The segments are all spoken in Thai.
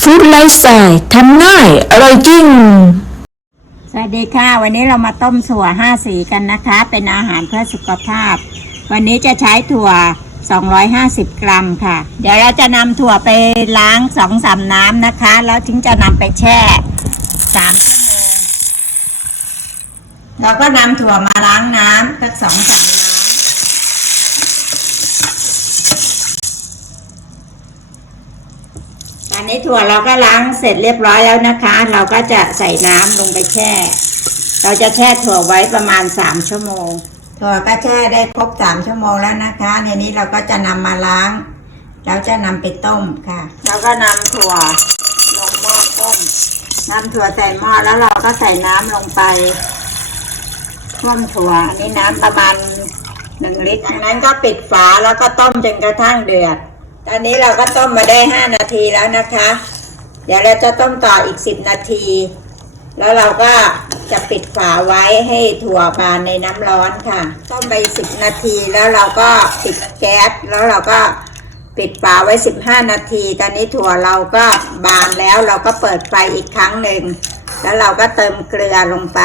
ฟู้ดไลฟ์สไตล์ทำง่าย อร่อยจริง สวัสดีค่ะ วันนี้เรามาต้มถั่วห้าสีกันนะคะ เป็นอาหารเพื่อสุขภาพ วันนี้จะใช้ถั่ว 250 กรัมค่ะ เดี๋ยวเราจะนำถั่วไปล้างสองสามน้ำนะคะ แล้วถึงจะนำไปแช่สามชั่วโมงเราก็นำถั่วมาล้างน้ำสักสองสามน้ำต อันนี้ถั่วเราก็ล้างเสร็จเรียบร้อยแล้วนะคะ เราก็จะใส่น้ำลงไปแช่ เราจะแช่ถั่วไว้ประมาณสามชั่วโมง ถั่วก็แช่ได้ครบสามชั่วโมงแล้วนะคะในนี้เราก็จะนำมาล้างแล้วจะนำไปต้มค่ะ แล้วก็นำถั่วลงหม้อต้มนำถั่วใส่หม้อแล้วเราก็ใส่น้ำลงไปท่วมถั่วอันนี้น้ำประมาณหนึ่งลิตรจากนั้นก็ปิดฝาแล้วก็ต้มจนกระทั่งเดือด ตอนนี้เราก็ต้มมาได้ห้านาทีแล้วนะคะ เดี๋ยวเราจะต้มต่ออีกสิบนาที แล้วเราก็จะปิดฝาไว้ให้ถั่วบานในน้ำร้อนค่ะ ต้มไปสิบนาทีแล้วเราก็ปิดแก๊สแล้วเราก็ปิดฝาไว้สิบห้านาที ตอนนี้ถั่วเราก็บานแล้วเราก็เปิดไฟอีกครั้งหนึ่ง แล้วเราก็เติมเกลือลงไป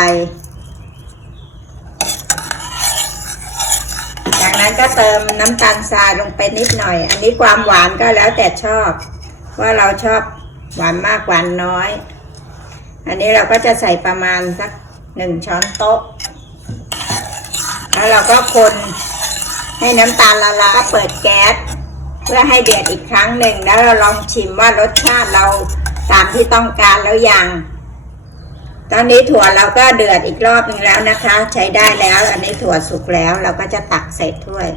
จากนั้นก็เติมน้ำตาลทรายลงไปนิดหน่อย อันนี้ความหวานก็แล้วแต่ชอบ ว่าเราชอบหวานมากหวานน้อย อันนี้เราก็จะใส่ประมาณสักหนึ่งช้อนโต๊ะ แล้วเราก็คนให้น้ำตาลละลายก็เปิดแก๊สเพื่อให้เดือดอีกครั้งหนึ่ง แล้วเราลองชิมว่ารสชาติเราตามที่ต้องการแล้วยัง ตอนนี้ถั่วเราก็เดือดอีกรอบหนึ่งแล้วนะคะ ใช้ได้แล้ว อันนี้ถั่วสุกแล้วเราก็จะตักใส่ถ้วย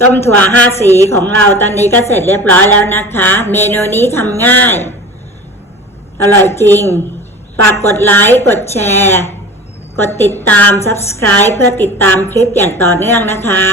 ต้มถั่วห้าสีของเราตอนนี้ก็เสร็จเรียบร้อยแล้วนะคะ เมนูนี้ทำง่าย อร่อยจริงฝากกดไลค์กดแชร์ กดติดตาม subscribe เพื่อติดตามคลิปอย่างต่อเนื่องนะคะ